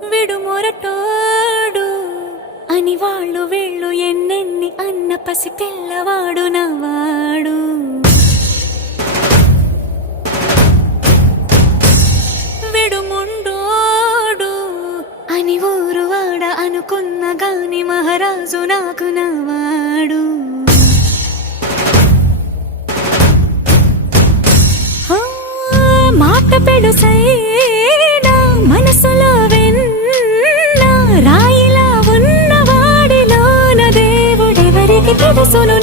విడు మొరటోడు అని వాళ్ళు వీళ్ళు ఎన్నెన్ని అన్న పసి పిల్లవాడు నవాడు. విడు ముండోడు అని ఊరు వాడ అనుకున్న గాని మహారాజు నాకు నవాడు. మాట పెడుసైనా మనసులో వెన్న రాయిలా ఉన్నవాడిలోన దేవుడెవరికి తెలుసును